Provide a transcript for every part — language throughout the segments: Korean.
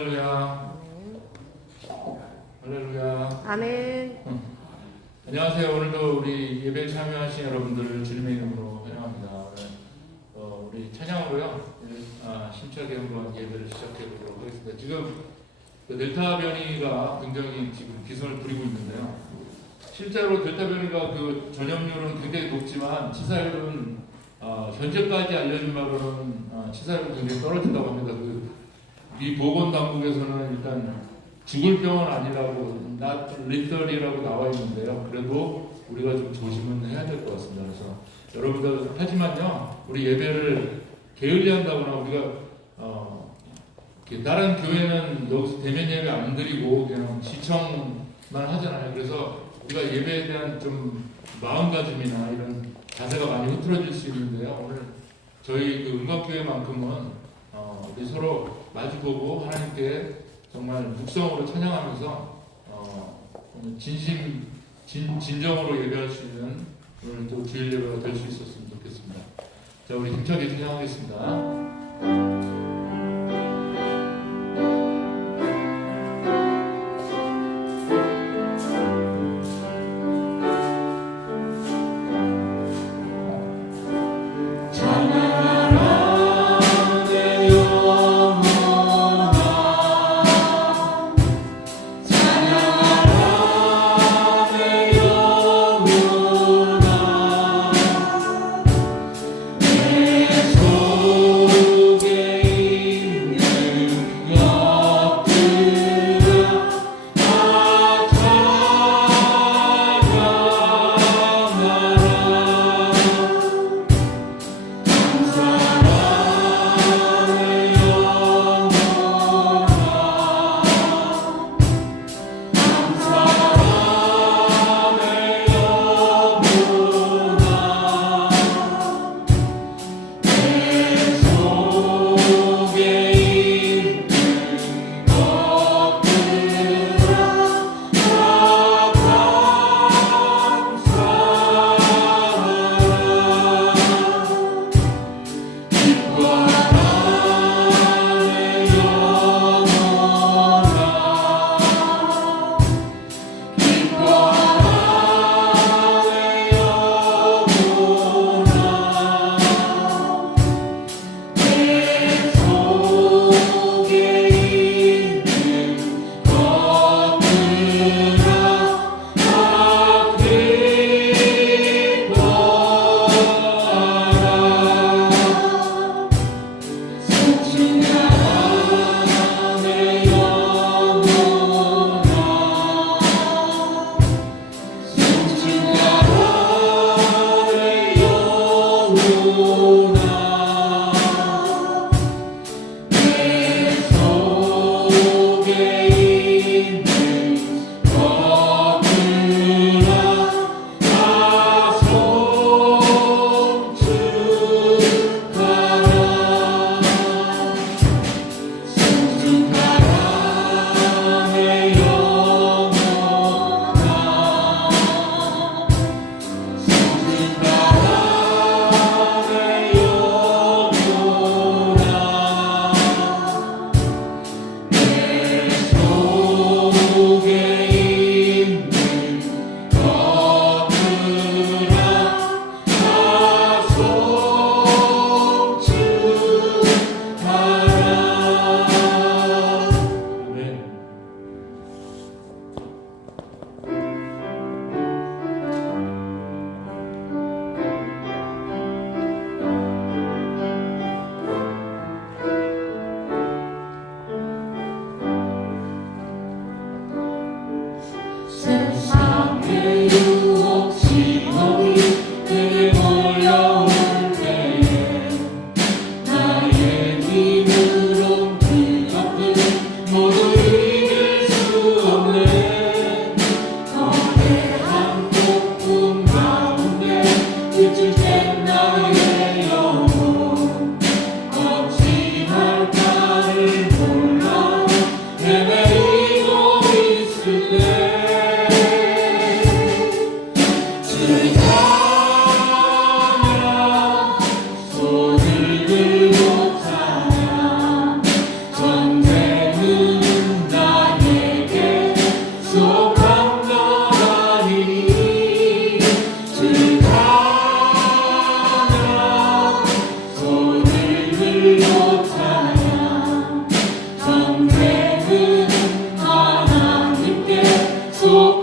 할렐루야. 할렐루야. 아멘. 안녕하세요. 오늘도 우리 예배에 참여하신 여러분들을 주님의 이름으로 환영합니다. 우리 찬양으로요. 심차게 한번 예배를 시작해 보도록 하겠습니다. 지금 그 델타 변이가 굉장히 지금 기승을 부리고 있는데요. 실제로 델타 변이가 그 전염률은 굉장히 높지만 치사율은 현재까지 알려진 바로는 치사율은 굉장히 떨어진다고 합니다. 미 보건당국에서는 일단 죽을 병은 아니라고 not lethal이라고 나와 있는데요. 그래도 우리가 좀 조심은 해야 될 것 같습니다. 그래서 여러분들 하지만요, 우리 예배를 게을리한다거나 우리가 다른 교회는 여기서 대면 예배 안 드리고 그냥 시청만 하잖아요. 그래서 우리가 예배에 대한 좀 마음가짐이나 이런 자세가 많이 흐트러질 수 있는데요. 오늘 저희 그 음악교회만큼은 우리 서로 마주보고 하나님께 정말 묵성으로 찬양하면서 진정으로 예배할 수 있는 오늘 또 주일 예배가 될 수 있었으면 좋겠습니다. 자, 우리 힘차게 찬양하겠습니다. 내 속에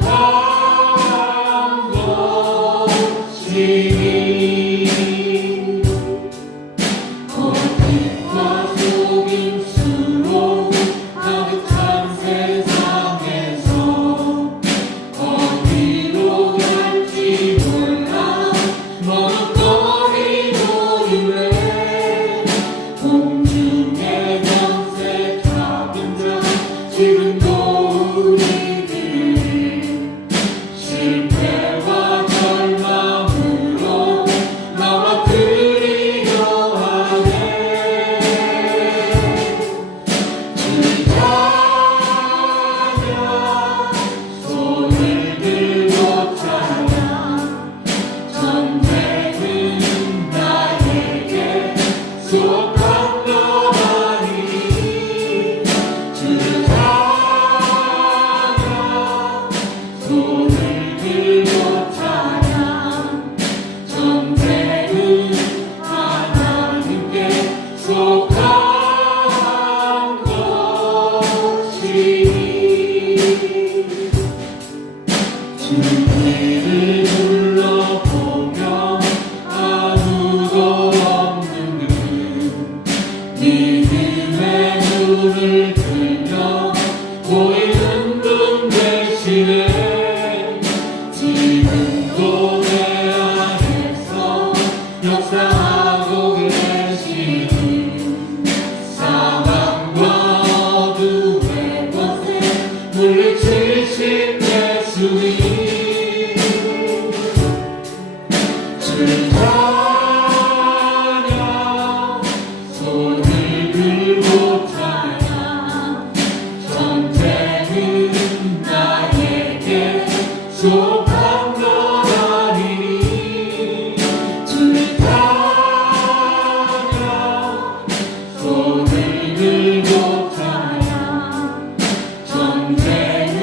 속한 것이니 거짓과 속임수로 가득한 세상에서 어디로 갈지 몰라 머뭇거리노래 공중의 전세 잡은 자 지금도 우리들은 실패와 절망으로 넘어뜨리려 하네. 주 찬양 손을 들고 찬양 전쟁은 나에게 속한 것 아니니 주 찬양 손을 들고 찬양 전쟁은 하나님께 속한 것이니 주위를 둘러보며 아무도 없는 그 믿음의 눈을 들며 보이는 분 대신에 지금도 내 안에서 역사하고 계시는 사망과 어둠의 것에 물리치신 예수님 주 찬양 손을 들고 찬양 전쟁은 나에게 속한 것 아니니 주 찬양 손을 들고 찬양 전쟁은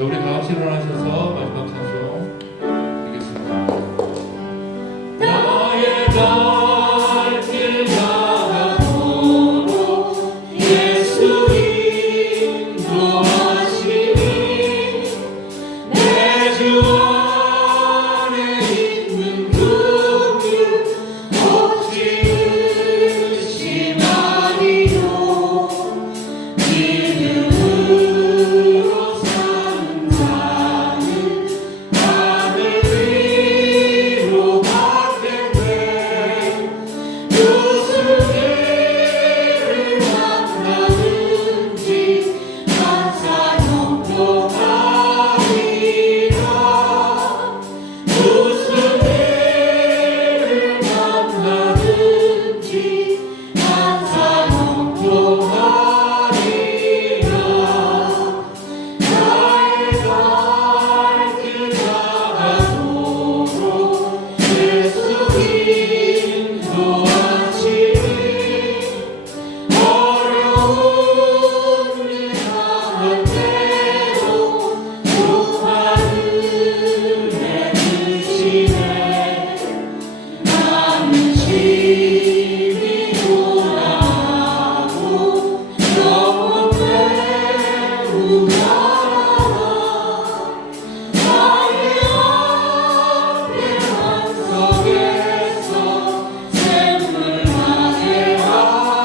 자, 우리 다 같이 일어나셔서 마지막 찬송 드리겠습니다. 나의 발길 나가도록 예수 인도하시니 내 주 안에 있는 긍휼 어찌 의심하리요. 믿음으로 사는 자는 하늘 위로 받게 돼. 무슨 일을 만나든지 항상 영통하리라. 무슨 일을 만나든지 항상 영통하리라. 나의 발길 나가도록 예수 인도하시니 어려운 일 당할 때도 주 하늘에 계시네. 나는 심히 고난하고 영혼 매우 가라라. 나의 앞에 반석에서 샘물 나게 하시네.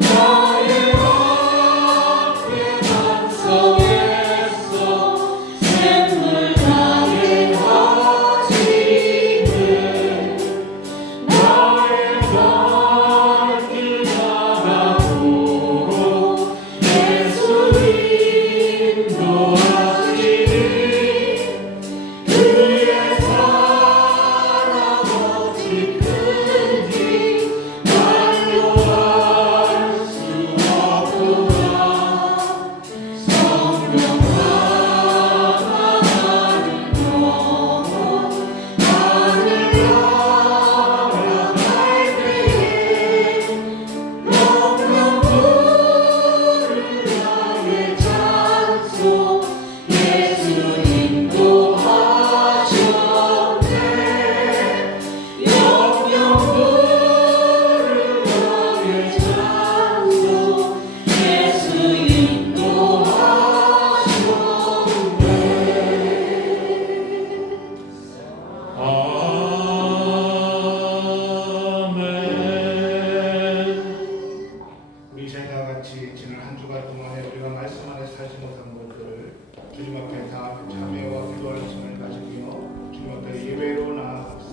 나의 앞에 반석에서 샘물 나게 하시네. 나의 발길 나가도록 예수 인도하시니 그의 사랑 어찌 큰지 말로할 수 없구나. 성령과 나는 영혼 하늘 날아갈 때에 영영불을 나의 찬송 예수 인도하셨네. 영영불을 나의 찬송 예수 인도하셨네. 아멘. 우리 자녀와 같이 지난 한 주간 동안에 우리가 말씀 안에 살지 못한 것들을 주님 앞에 다 참회와 기도하는 시간을 가지며 주님 앞에 예배로 나아갑시다.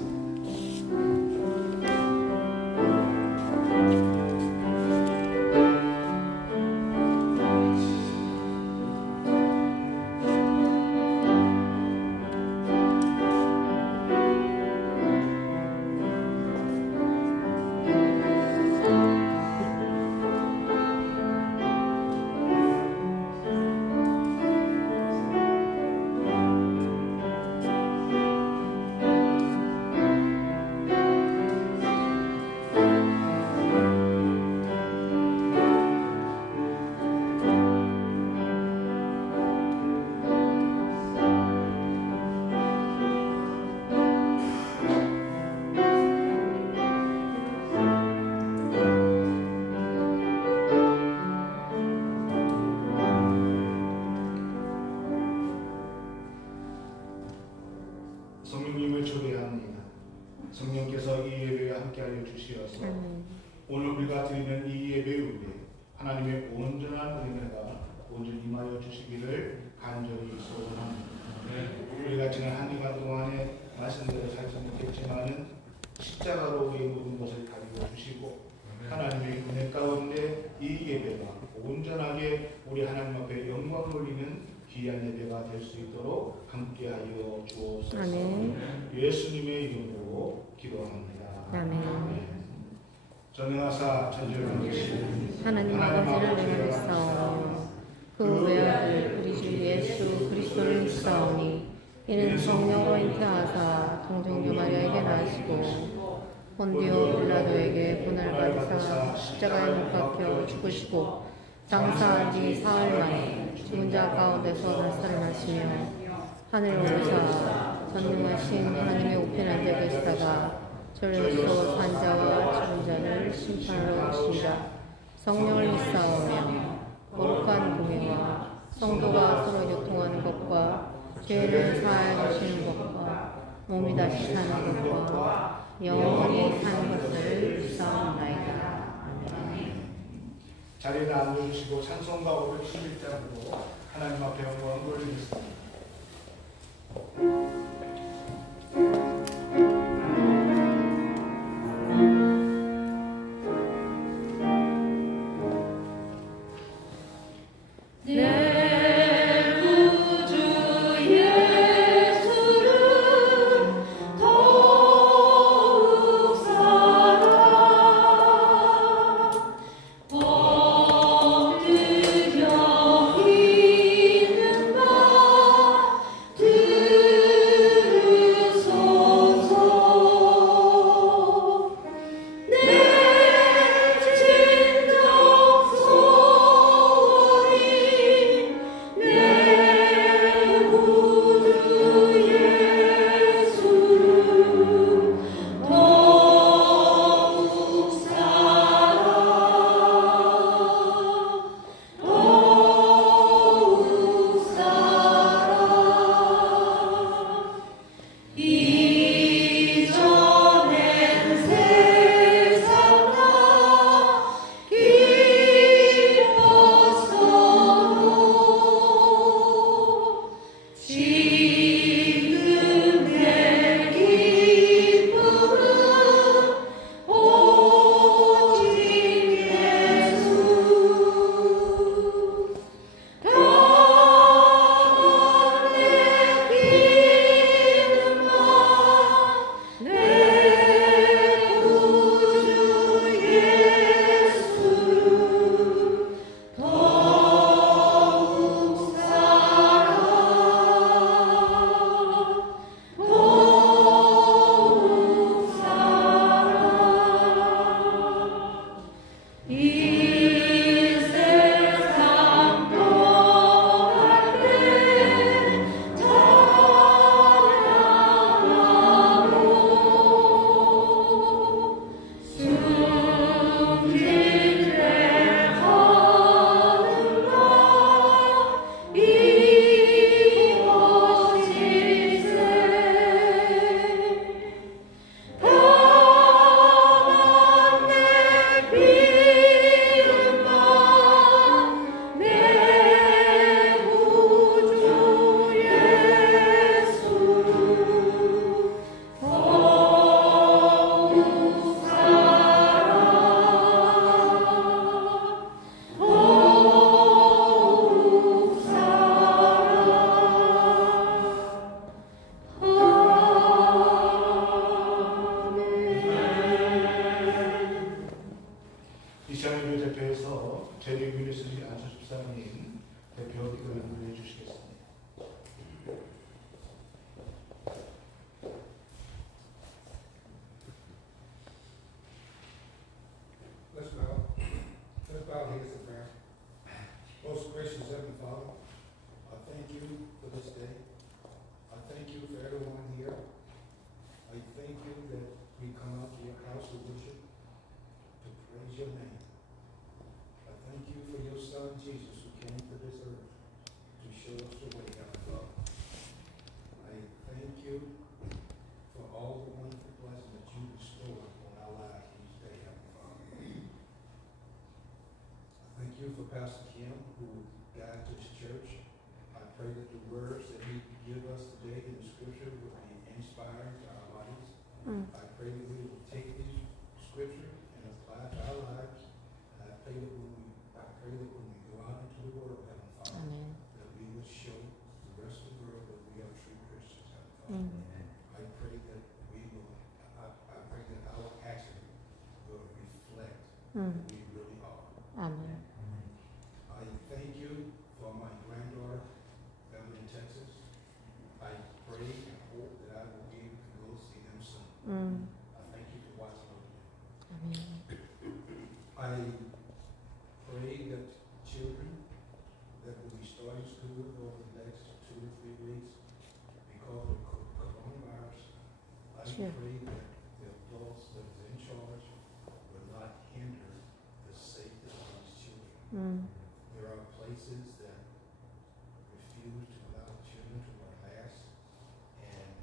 성령님을 초대합니다. 성령께서 이 예배에 함께하여 주시어서 오늘 우리가 드리는 이 예배 위에 하나님의 온전한 은혜가 온전히 임하여 주시기를 간절히 소원합니다. 우리가 지난 한 주간 동안에 말씀대로 살지 못했지만은 십자가로 우리의 모든 것을 가리워 주시고 하나님의 은혜 가운데 이 예배가 온전하게 우리 하나님 앞에 영광 돌리는 귀한 예배가 될 수 있도록 함께하여 주옵소서. 아멘. 예수님의 이름으로 기도합니다. 아멘. 전능하사 천지를 하나님 아버지를 내가 믿사오니 그 외아들 우리 주 예수 그리스도를 믿사오니 이는 성령으로 잉태하사 동정녀 마리아에게 나시고 본디오 빌라도에게 고난을 받으사 십자가에 못 박혀 죽으시고 장사한 지 사흘 만에 죽은 자 가운데서 나타나시며 하늘 오르사 전능하신 하나님의 우편 앉아 계시다가 저리로서 산자와 죽은 자를 심판하러 오신다. 성령을 믿사오며 거룩한 공예와 성도가 서로 교통하는 것과 죄를 사하여 주시는 것과 몸이 다시 사는 것과 영원히 사는 것을 믿사옵나이다. 아멘. 자리를 앉아주시고 찬송가 511장으로 하나님 앞에 영광을 돌리겠습니다. 내 구주 예수를 더욱 사랑 엎드려 있는 바 들으소서. 내 진정 소원이 내 구주 예수를 더욱 사랑 더욱 사랑 이전엔 세상 다 기뻤어도 지금 내 기쁨은 오직 예수. 다만 내 기름과 내 구주 예수를 더욱 사랑 더욱 사랑 이 세상 떠날 때 찬양하고 숨길 때 하늘과 이루어질세. 다만 내 믿음과 내 구주 예수를 더욱 사랑 더욱 사랑. 이 시간을 대표해서 제리 윌리스리 안수집사님 대표 기도를 해주시겠습니다. Let's bow. Let's bow our heads in prayer. Most gracious Heavenly Father, I thank you for this day. I thank you for everyone here. I thank you that we come out to your house of worship to praise your name. I thank you for your Son Jesus who came to this earth to show us the way, Heavenly Father. I thank you for all the wonderful blessings that you bestow upon our lives each day, Heavenly Father. I thank you for Pastor Kim who guides this church. I pray that the words that he give us today in the scripture will be inspiring to our lives. I pray that we will take these scripture and apply it to our lives. And I pray that when we go out into the world, Heavenly Father, 아멘. that we will show the rest of the world that we are true Christians, Heavenly Father. I pray that we will, I pray that our actions will reflect who we really are. 아멘. I thank you for my granddaughter down in Texas. I pray and hope that I will be able to go see them soon. I thank you for watching over them. 아멘. I pray that children places that refuse to allow children to wear masks. And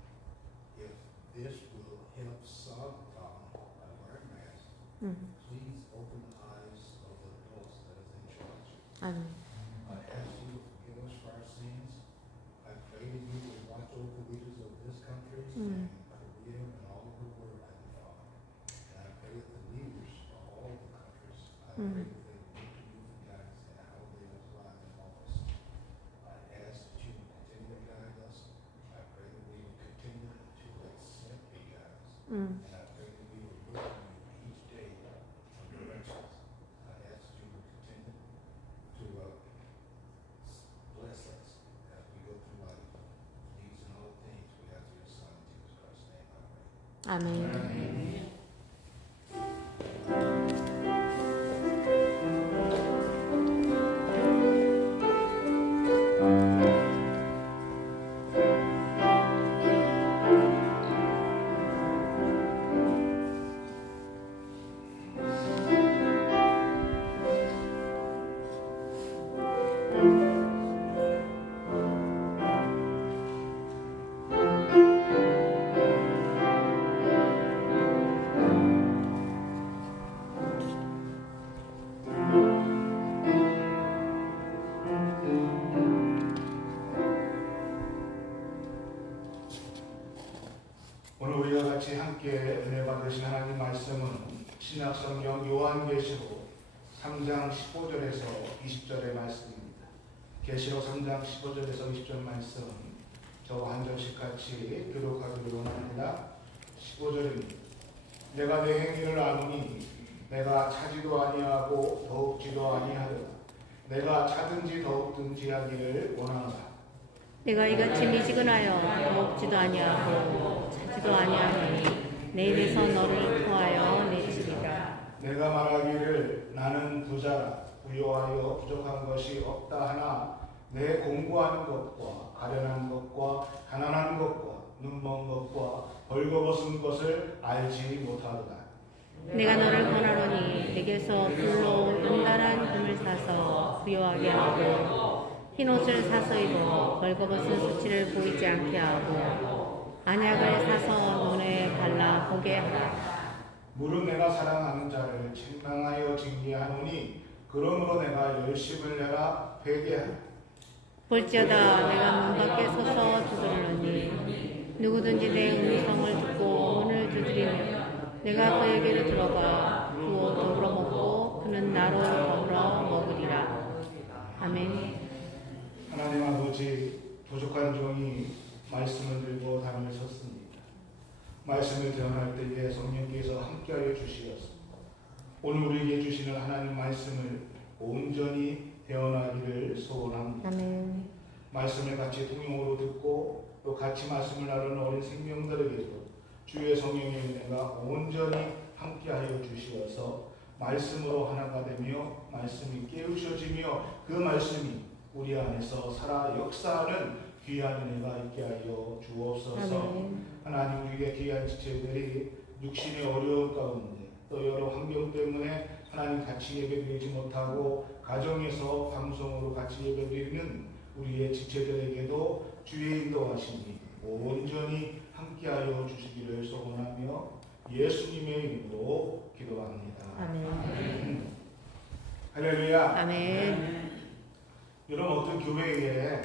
if this will help solve the problem by wearing masks, please open the eyes of the adults that is in charge. 아멘. I ask you to forgive us for our sins. I pray that you will watch over the leaders of this country and Korea and all over the world, Heavenly Father. And I pray that the leaders of all the countries, I pray that they will look to you for guidance in how they live lives in office. I ask that you will continue to guide us. I pray that we will continue to accept your guidance. And I pray that we will look to you each day for directions. I ask that you will continue to bless us as we go through life. These and all things we ask in your Son, Jesus Christ's name, I pray. 아멘. 오늘 우리가 같이 함께 은혜 받으신 하나님 말씀은 신약성경 요한계시록 3장 15절에서 20절의 말씀입니다. 계시록 3장 15절에서 20절 말씀 저와 한 절씩 같이 교독하기를 원합니다. 15절입니다. 내가 내 행위를 아노니 내가 차지도 아니하고 더욱지도 아니하리라. 내가 차든지 더욱든지 하기를 원하노라. 내가 이같이 미지근하여 더욱지도 아니하고 차지도 아니하니 내 입에서 너를 토하여 내치리라. 내가 말하기를 나는 부자라 부요하여 부족한 것이 없다 하나 내 공부하는 것과 가련한 것과 가난한 것과 눈먼 것과 벌거벗은 것을 알지 못하도다. 내가 너를 권하노니 내게서 불로 단단한 금을 사서 부요하게 하고 흰옷을 사서 입어 벌거벗은 수치를 보이지 않게 하고 안약을 사서 눈에 발라 보게 하라. 물은 내가 사랑하는 자를 책망하여 징계하노니 그러므로 내가 열심을 내라 회개하라. 볼지어다 내가 문 밖에 서서 두드리노니 누구든지 내 음성을 듣고 문을 두드리면 내가 그에게로 들어가 두어 더불어 먹고 그는 나로 더불어 먹으리라. 아멘. 하나님 아버지 부족한 종이 말씀을 들고 담을 섰습니다. 말씀을 대언할 때에 성령께서 함께하여 주시었습니다. 오늘 우리에게 주시는 하나님 말씀을 온전히 대언하기를 소원합니다. 아멘. 말씀을 같이 통용으로 듣고 또 같이 말씀을 나누는 어린 생명들에게도 주의 성령의 은혜가 온전히 함께하여 주시어서 말씀으로 하나가 되며 말씀이 깨우쳐지며 그 말씀이 우리 안에서 살아 역사하는 귀한 은혜가 있게 하여 주옵소서. 아멘. 하나님 우리의 귀한 지체들이 육신의 어려움 가운데 또 여러 환경 때문에 하나님 같이 예배드리지 못하고 가정에서 방송으로 같이 예배드리는 우리의 지체들에게도 주의 인도하심이 온전히 함께하여 주시기를 소원하며 예수님의 이름으로 기도합니다. 아멘. 할렐루야. 아멘. 여러분 어떤 교회에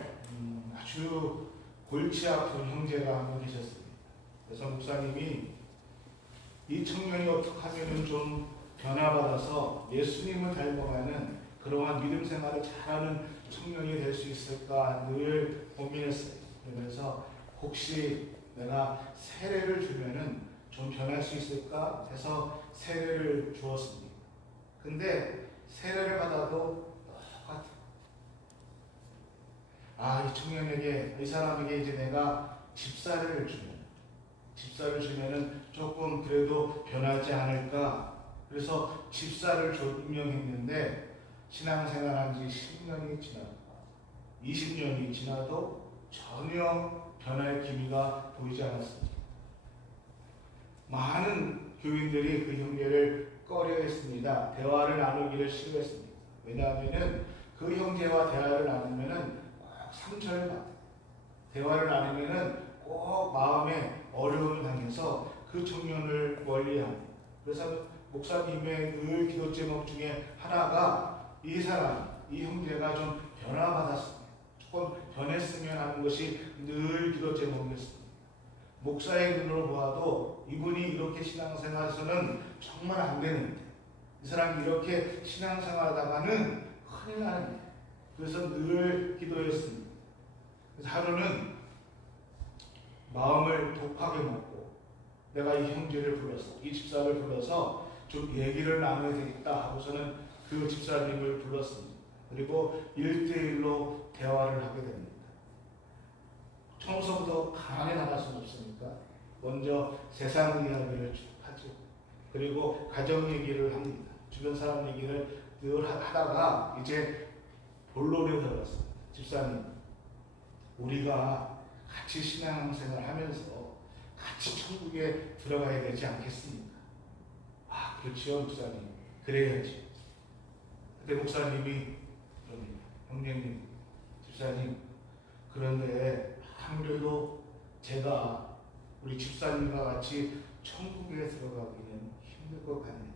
아주 골치 아픈 형제가 한 분 계셨습니다. 그래서 목사님이 이 청년이 어떻게 하면 좀 변화받아서 예수님을 닮아가는 그러한 믿음 생활을 잘하는 청년이 될 수 있을까 늘 고민했어요. 그래서 혹시 내가 세례를 주면은 좀 변할 수 있을까 해서 세례를 주었습니다. 근데 세례를 받아도 똑같아. 이 청년에게, 이 사람에게 이제 내가 집사를 주면은 조금 그래도 변하지 않을까. 그래서 집사를 임명했는데 신앙생활한 지 10년이 지나고 20년이 지나도 전혀 변할 기미가 보이지 않았습니다. 많은 교인들이 그 형제를 꺼려했습니다. 대화를 나누기를 싫어했습니다. 왜냐하면 그 형제와 대화를 나누면은 꼭 상처를 받아요. 대화를 나누면은 꼭 마음에 어려움을 당해서 그 청년을 멀리합니다. 그래서 목사님의 늘 기도 제목 중에 하나가 이 사람, 이 형제가 좀 변화받았습니다. 조금 변했으면 하는 것이 늘 기도 제목이었습니다. 목사의 눈으로 보아도 이분이 이렇게 신앙생활에서는 정말 안 되는데, 이 사람이 이렇게 신앙생활하다가는 큰일 나는데, 그래서 늘 기도했습니다. 그래서 하루는 마음을 독하게 먹고 내가 이 형제를 불러서, 이 집사를 불러서 좀 얘기를 나눠야 되겠다 하고서는 그 집사님을 불렀습니다. 그리고 1대1로 대화를 하게 됩니다. 처음부터 강하게 나갈 수는 없으니까 먼저 세상 이야기를 쭉 하죠. 그리고 가정 얘기를 합니다. 주변 사람 얘기를 늘 하다가 이제 본론에 들어갔습니다. 집사님, 우리가 같이 신앙생활 하면서 같이 천국에 들어가야 되지 않겠습니까? 아, 그렇지요, 목사님. 그래야지. 그때 목사님이 그럽니다. 형제님, 집사님, 그런데 아무래도 제가 우리 집사님과 같이 천국에 들어가기는 힘들 것 같네요.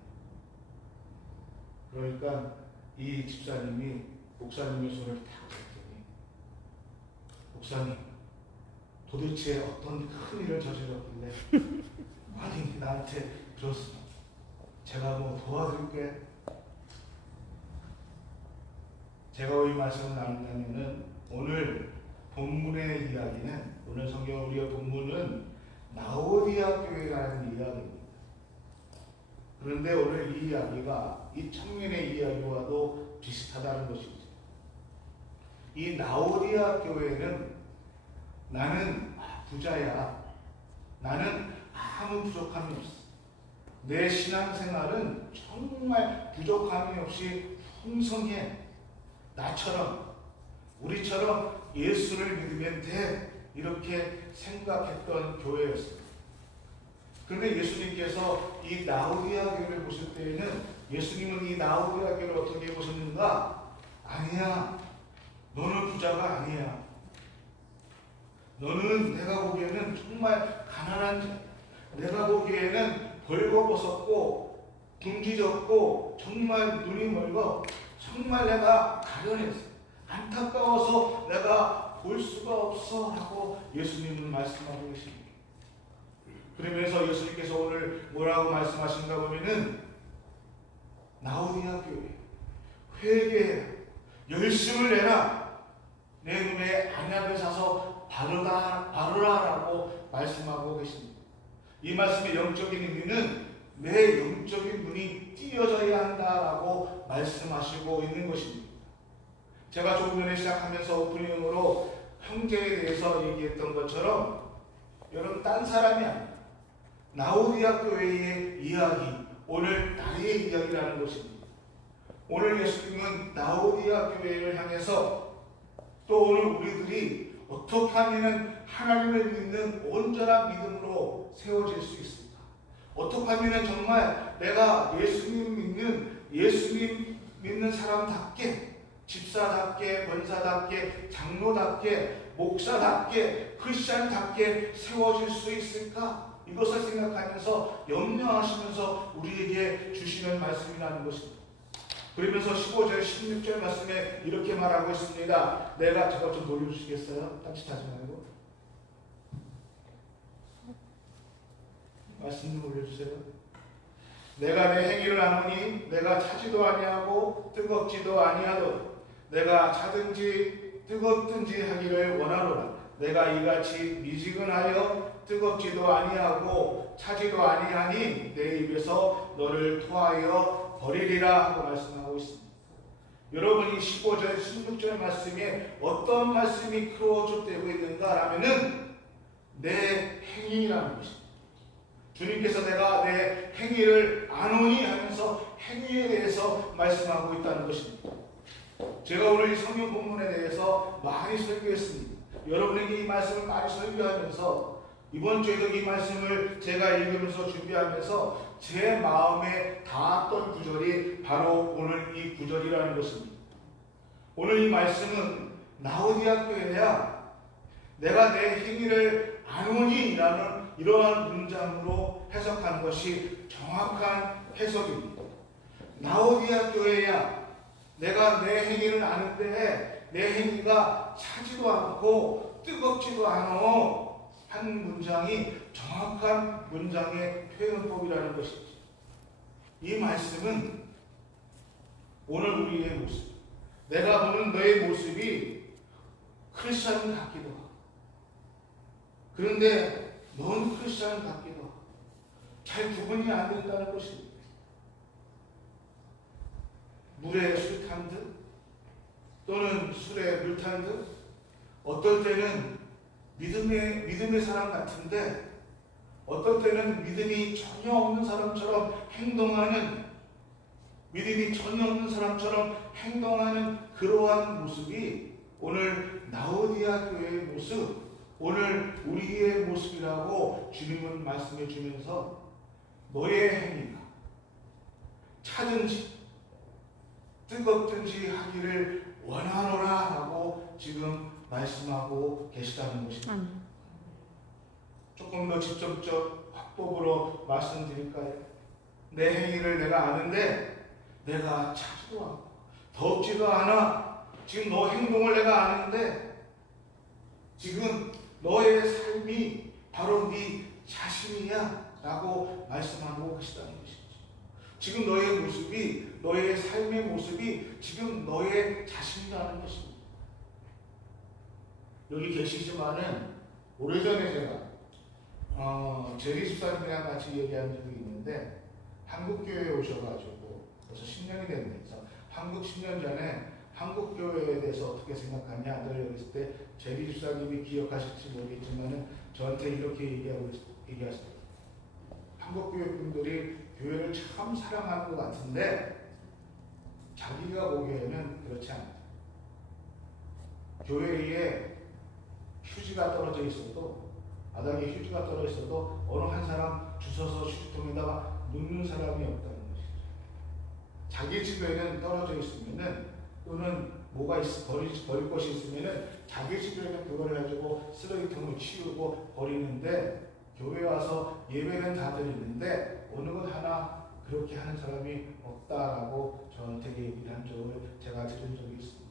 그러니까 이 집사님이 목사님의 손을 탁 잡더니, 목사님, 도대체 어떤 큰 일을 저질렀길래 아니 나한테 그렇습니다. 제가 뭐 도와드릴게. 제가 이 말씀을 나눈다면은 오늘 본문의 이야기는, 오늘 성경 우리의 본문은 나오디아 교회라는 이야기입니다. 그런데 오늘 이 이야기가 이 청년의 이야기와도 비슷하다는 것이죠. 이 나오디아 교회는 나는 부자야. 나는 아무 부족함이 없어. 내 신앙생활은 정말 부족함이 없이 풍성해. 나처럼, 우리처럼 예수를 믿으면 돼. 이렇게 생각했던 교회였습니다. 그런데 예수님께서 이 나오디아 교회를 보실 때에는, 예수님은 이 나오디아 교회를 어떻게 보셨는가? 아니야. 너는 부자가 아니야. 너는 내가 보기에는 정말 가난한 자. 내가 보기에는 벌거벗었고 둥지졌고 정말 눈이 멀고 정말 내가 가련했어. 안타까워서 내가 볼 수가 없어 하고 예수님은 말씀하고 계십니다. 그러면서 예수님께서 오늘 뭐라고 말씀하신가 보면은, 나오디아 교회 회개해라. 열심을 내라. 내 눈에 안약을 사서 바르라라고 말씀하고 계십니다. 이 말씀의 영적인 의미는 내 영적인 눈이 띄어져야 한다라고 말씀하시고 있는 것입니다. 제가 조금 전에 시작하면서 오프닝으로 형제에 대해서 얘기했던 것처럼, 여러분 딴 사람이 아니에요. 나오디아 교회의 이야기, 오늘 나의 이야기라는 것입니다. 오늘 예수님은 나오디아 교회를 향해서 또 오늘 우리들이 어떻게 하면 하나님을 믿는 온전한 믿음으로 세워질 수 있을까? 어떻게 하면 정말 내가 예수님 믿는 사람답게, 집사답게, 권사답게, 장로답게, 목사답게, 크리스찬답게 세워질 수 있을까? 이것을 생각하면서 염려하시면서 우리에게 주시는 말씀이라는 것입니다. 그러면서 15절, 16절 말씀에 이렇게 말하고 있습니다. 내가 저것 좀 놀려주시겠어요? 딴짓하지 말고. 말씀 좀 올려주세요. 내가 내 행위를 아노니 내가 차지도 아니하고 뜨겁지도 아니하도 내가 차든지 뜨겁든지 하기를 원하노라. 내가 이같이 미지근하여 뜨겁지도 아니하고 차지도 아니하니 내 입에서 너를 토하여 버리리라 하고 말씀하고 있습니다. 여러분이 15절, 16절 말씀에 어떤 말씀이 크로즈되고 있는가 하면은 내 행위라는 것입니다. 주님께서 내가 내 행위를 아노니 하면서 행위에 대해서 말씀하고 있다는 것입니다. 제가 오늘 이 성경 본문에 대해서 많이 설교했습니다. 여러분에게 이 말씀을 많이 설교하면서 이번 주에도 이 말씀을 제가 읽으면서 준비하면서 제 마음에 닿았던 구절이 바로 오늘 이 구절이라는 것입니다. 오늘 이 말씀은 라오디아 교회야 내가 내 행위를 아노니라는 이러한 문장으로 해석하는 것이 정확한 해석입니다. 라오디아 교회야 내가 내 행위를 아는데 내 행위가 차지도 않고 뜨겁지도 않아 한 문장이 정확한 문장의 표현법이라는 것이죠. 이 말씀은 오늘 우리의 모습, 내가 보는 너의 모습이 크리스찬 같기도 하고 그런데 넌 크리스찬 같기도 하고 잘 구분이 안 된다는 것입니다. 물에 술 탄 듯 또는 술에 물 탄 듯 어떨 때는 믿음의 사람 같은데 어떨 때는 믿음이 전혀 없는 사람처럼 행동하는 믿음이 전혀 없는 사람처럼 행동하는 그러한 모습이 오늘 라오디아 교회의 모습 오늘 우리의 모습이라고 주님은 말씀해 주면서 너의 행위가 차든지 뜨겁든지 하기를 원하노라 라고 지금 말씀하고 계시다는 것입니다. 조금 더 직접적 화법으로 말씀드릴까요? 내 행위를 내가 아는데 내가 차지도 않고 덥지도 않아. 지금 너 행동을 내가 아는데 지금 너의 삶이 바로 네 자신이야 라고 말씀하고 계시다는 것이죠. 지금 너의 모습이 너의 삶의 모습이 지금 너의 자신이라는 것입니다. 여기 계시지만은 오래전에 제가 제리 집사님이랑 같이 얘기한 적이 있는데 한국교회에 오셔가지고 벌써 10년이 됐는데 한국 10년 전에 한국교회에 대해서 어떻게 생각하냐 그랬을 때 제리 집사님이 기억하실지 모르겠지만은 저한테 이렇게 얘기하시더라고요. 한국교회 분들이 교회를 참 사랑하는 것 같은데 자기가 보기에는 그렇지 않다. 교회에 휴지가 떨어져 있어도 바닥에 휴지가 떨어져 있어도 어느 한 사람 주워서 휴지통에다가 눕는 사람이 없다는 것이죠. 자기 집에는 떨어져 있으면은 또는 뭐가 버릴 것이 있으면은 자기 집에는 그걸 가지고 쓰레기통을 치우고 버리는데 교회 와서 예배는 다들 있는데 어느 것 하나 그렇게 하는 사람이 없다라고 저한테 얘기를 한 적을 제가 들은 적이 있습니다.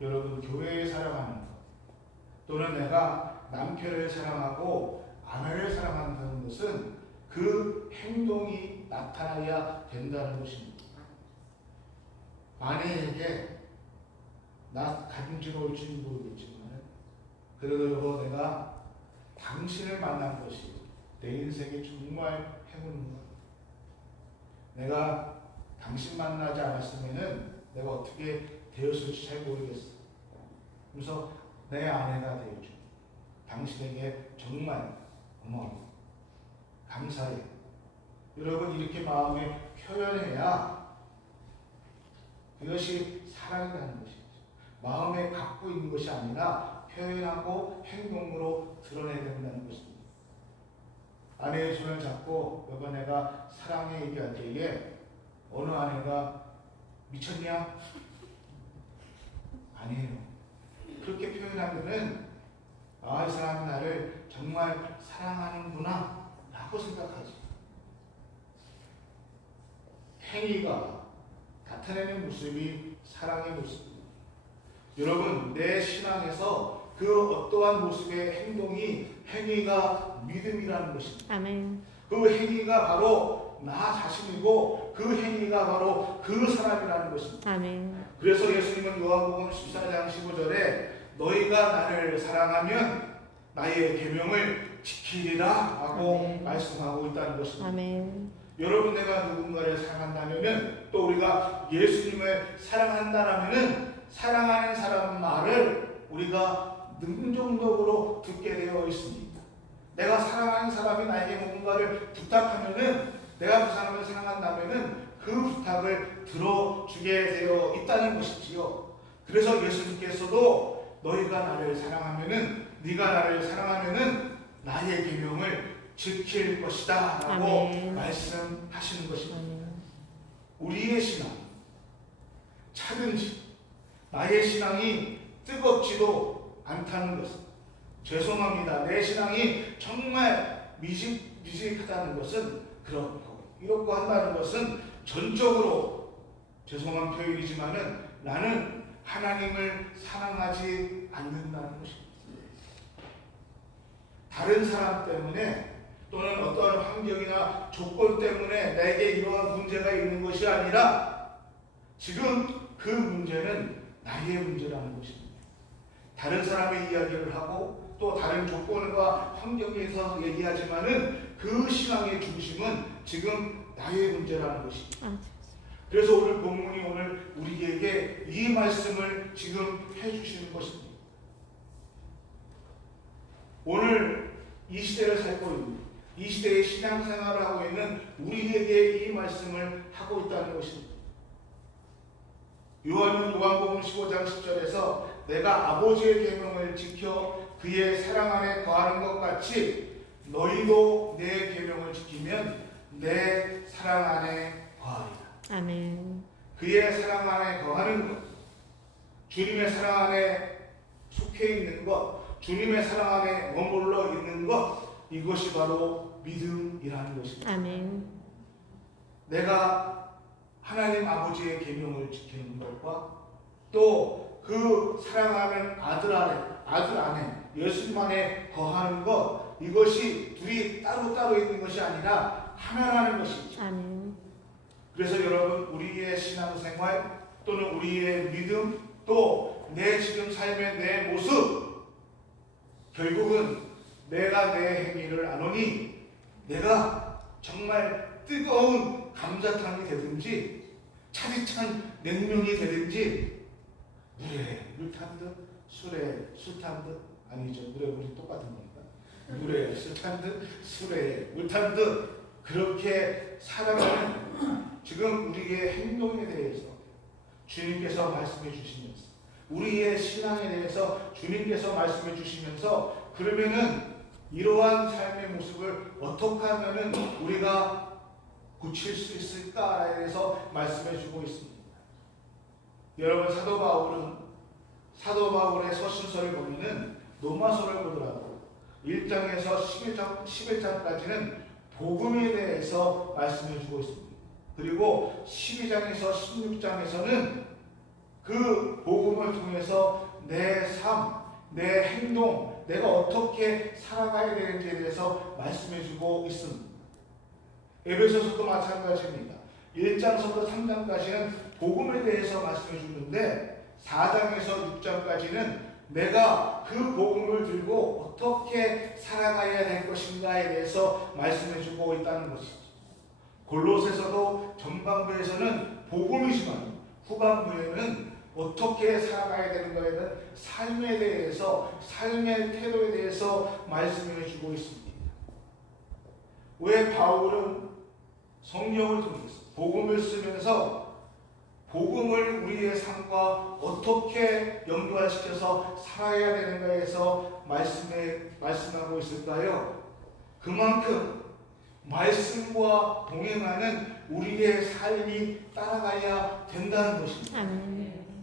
여러분 교회에 사랑하는 것 또는 내가 남편을 사랑하고 아내를 사랑한다는 것은 그 행동이 나타나야 된다는 것입니다. 아내에게 나 가진지는 올지는 모르겠지만 그래도 내가 당신을 만난 것이 내 인생에 정말 행운인 것. 내가 당신 만나지 않았으면은 내가 어떻게 되었을지 잘 모르겠어. 그래서 내 아내가 되어줘. 당신에게 정말 고마워. 감사해. 여러분 이렇게 마음에 표현해야 그것이 사랑이라는 것이죠. 마음에 갖고 있는 것이 아니라 표현하고 행동으로 드러내야 된다는 것입니다. 아내의 손을 잡고 여보 내가 사랑해 얘기할 때에 어느 아내가 미쳤냐? 아니에요. 그렇게 표현하면은 이 사람이 나를 정말 사랑하는구나 라고 생각하지. 행위가 나타내는 모습이 사랑의 모습입니다. 여러분 내 신앙에서 그 어떠한 모습의 행위가 믿음이라는 것입니다. 아멘. 그 행위가 바로 나 자신이고 그 행위가 바로 그 사람이라는 것입니다. 아멘. 그래서 예수님은 요한복음 14장 15절에 너희가 나를 사랑하면 나의 계명을 지키리라 하고 아멘. 말씀하고 있다는 것입니다. 아멘. 여러분 내가 누군가를 사랑한다면은 또 우리가 예수님을 사랑한다라면은 사랑하는 사람 말을 우리가 능동적으로 듣게 되어 있습니다. 내가 사랑하는 사람이 나에게 뭔가를 부탁하면은 내가 그 사람을 사랑한다면은 그 부탁을 들어주게 되어 있다는 것이지요. 그래서 예수님께서도 너희가 나를 사랑하면은 네가 나를 사랑하면은 나의 계명을 지킬 것이다 라고 아멘. 말씀하시는 것입니다. 아멘. 우리의 신앙 차든지 나의 신앙이 뜨겁지도 않다는 것은, 죄송합니다, 내 신앙이 정말 미직하다는 것은 그렇고 이렇고 한다는 것은 전적으로 죄송한 표현이지만은 나는 하나님을 사랑하지 않는다는 것입니다. 다른 사람 때문에 또는 어떠한 환경이나 조건 때문에 내게 이러한 문제가 있는 것이 아니라 지금 그 문제는 나의 문제라는 것입니다. 다른 사람의 이야기를 하고 또 다른 조건과 환경에서 얘기하지만은 그 신앙의 중심은 지금 나의 문제라는 것입니다. 그래서 오늘 본문이 오늘 우리에게 이 말씀을 지금 해주시는 것입니다. 오늘 이 시대를 살고 있는, 이 시대의 신앙생활을 하고 있는 우리에게 이 말씀을 하고 있다는 것입니다. 요한복음 15장 10절에서 내가 아버지의 계명을 지켜 그의 사랑 안에 거하는 것 같이 너희도 내 계명을 지키면 내 사랑 안에 거하리라. 아멘. 그의 사랑 안에 거하는 것, 주님의 사랑 안에 속해 있는 것, 주님의 사랑 안에 머물러 있는 것, 이것이 바로 믿음이라는 것입니다. 아멘. 내가 하나님 아버지의 계명을 지키는 것과 또 그 사랑하는 아들 안에 예수님 안에 거하는 것, 이것이 둘이 따로따로 있는 것이 아니라 하나라는 것이죠. 아멘. 그래서 여러분, 우리의 신앙생활 또는 우리의 믿음 또 내 지금 삶의 내 모습, 결국은 내가 내 행위를 안 하니 내가 정말 뜨거운 감자탕이 되든지 차디찬 냉면이 되든지 물에 물 탄 듯 술에 술 탄 듯, 아니죠, 물에 물이 똑같은 겁니다. 물에 술 탄 듯 술에 물 탄 듯 그렇게 살아가는 지금 우리의 행동에 대해서 주님께서 말씀해 주시면서, 우리의 신앙에 대해서 주님께서 말씀해 주시면서, 그러면은 이러한 삶의 모습을 어떻게 하면은 우리가 고칠 수 있을까에 대해서 말씀해 주고 있습니다. 여러분, 사도 바울의 서신서를 보면은 로마서를 보더라도 1장에서 11장까지는 복음에 대해서 말씀해 주고 있습니다. 그리고 12장에서 16장에서는 그 복음을 통해서 내 삶, 내 행동, 내가 어떻게 살아가야 되는지에 대해서 말씀해 주고 있습니다. 에베소서도 마찬가지입니다. 1장서부터 3장까지는 복음에 대해서 말씀해 주는데 4장에서 6장까지는 내가 그 복음을 들고 어떻게 살아가야 될 것인가에 대해서 말씀해 주고 있다는 것이죠. 골로새서도 전반부에서는 복음이지만 후반부에는 어떻게 살아가야 되는가에 대한 삶에 대해서, 삶의 태도에 대해서 말씀해 주고 있습니다. 왜 바울은 성경을 통해서 복음을 쓰면서 복음을 우리의 삶과 어떻게 연결시켜서 살아야 되는가에서 말씀하고 있을까요? 그만큼 말씀과 동행하는 우리의 삶이 따라가야 된다는 것입니다.